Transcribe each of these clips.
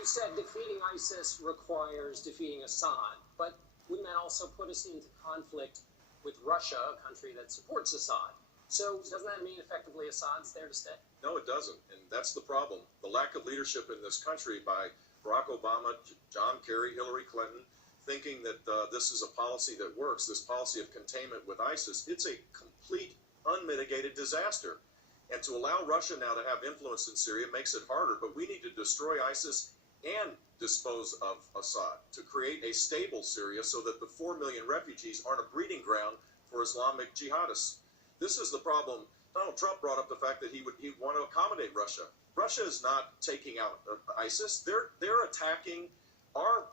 You said defeating ISIS requires defeating Assad, but wouldn't that also put us into conflict with Russia, a country that supports Assad? So doesn't that mean effectively Assad's there to stay? No, it doesn't, and that's the problem. The lack of leadership in this country by Barack Obama, John Kerry, Hillary Clinton, thinking that this is a policy that works, this policy of containment with ISIS, it's a complete, unmitigated disaster. And to allow Russia now to have influence in Syria makes it harder, but we need to destroy ISIS and dispose of Assad to create a stable Syria so that the 4 million refugees aren't a breeding ground for Islamic jihadists. This is the problem. Donald Trump brought up the fact that he'd want to accommodate Russia. Russia is not taking out ISIS. They're attacking our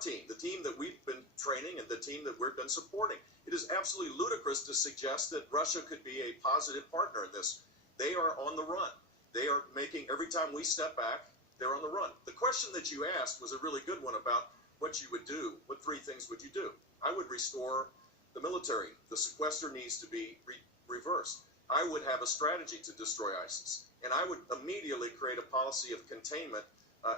team, the team that we've been training and the team that we've been supporting. It is absolutely ludicrous to suggest that Russia could be a positive partner in this. They are on the run. They are making, every time we step back, they're on the run. The question that you asked was a really good one about what you would do. What 3 things would you do? I would restore the military. The sequester needs to be reversed. I would have a strategy to destroy ISIS. And I would immediately create a policy of containment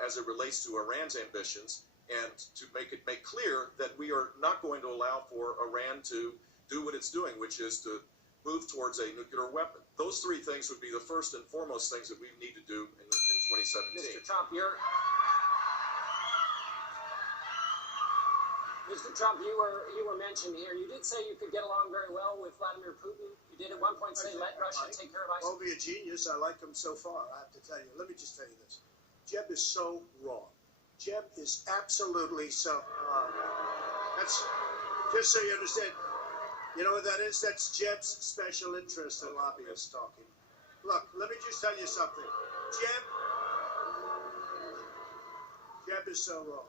as it relates to Iran's ambitions, and to make clear that we are not going to allow for Iran to do what it's doing, which is to move towards a nuclear weapon. Those 3 things would be the first and foremost things that we need to do in 2017. Mr. Trump, you were mentioned here. You did say you could get along very well with Vladimir Putin. You did at one point say let Russia take care of ISIS. I'll be a genius. I like him so far, I have to tell you. Let me just tell you this. Jeb is so wrong. Jeb is absolutely so wrong. That's, just so you understand, you know what that is? That's Jeb's special interest in lobbyists talking. Look, let me just tell you something. Jeb is so wrong.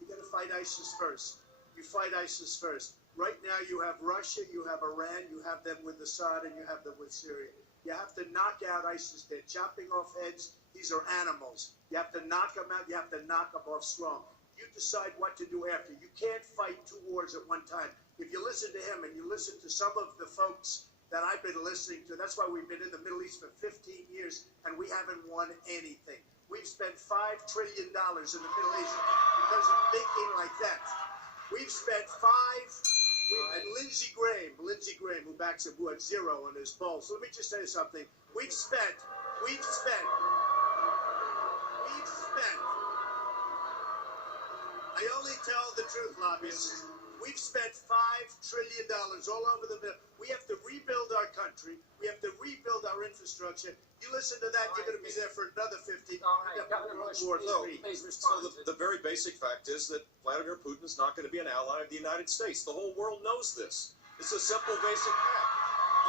You got to fight ISIS first. You fight ISIS first. Right now you have Russia, you have Iran, you have them with Assad, and you have them with Syria. You have to knock out ISIS. They're chopping off heads. These are animals. You have to knock them out. You have to knock them off strong. You decide what to do after. You can't fight 2 wars at one time. If you listen to him and you listen to some of the folks that I've been listening to, that's why we've been in the Middle East for 15 years and we haven't won anything. We've spent $5 trillion in the Middle East because of thinking like that. We've spent and Lindsey Graham, who backs him, who had 0 on his poll. So let me just tell you something. We've spent, I only tell the truth, lobbyists. We've spent $5 trillion all over the middle. We have to rebuild our country. We have to rebuild our infrastructure. You listen to that, you're going to be there for another 50. All right, Governor Bush, please respond. So the very basic fact is that Vladimir Putin is not going to be an ally of the United States. The whole world knows this. It's a simple, basic fact.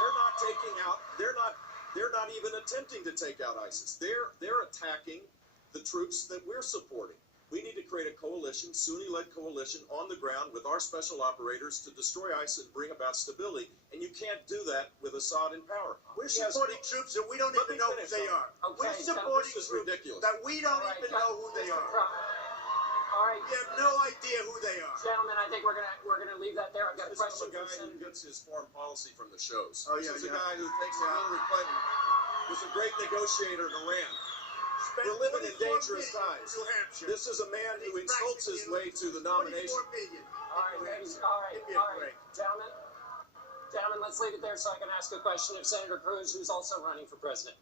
They're not taking out. They're not even attempting to take out ISIS. They're attacking the troops that we're supporting. We need to create a coalition, Sunni-led coalition, on the ground with our special operators to destroy ISIS and bring about stability. And you can't do that with Assad in power. We're supporting troops that we don't even know who they are. Okay, We're supporting troops that we don't even know who they are. All right. We have no idea who they are. Gentlemen, I think we're gonna leave that there. I've got a question. This is a guy who gets his foreign policy from the shows. Oh, yeah, This is a guy who thinks that Hillary Clinton was a great negotiator in Iran. We're living in dangerous times. This is a man who insults his way to the nomination. All right, ladies. All right. Gentlemen, let's leave it there so I can ask a question of Senator Cruz, who's also running for president.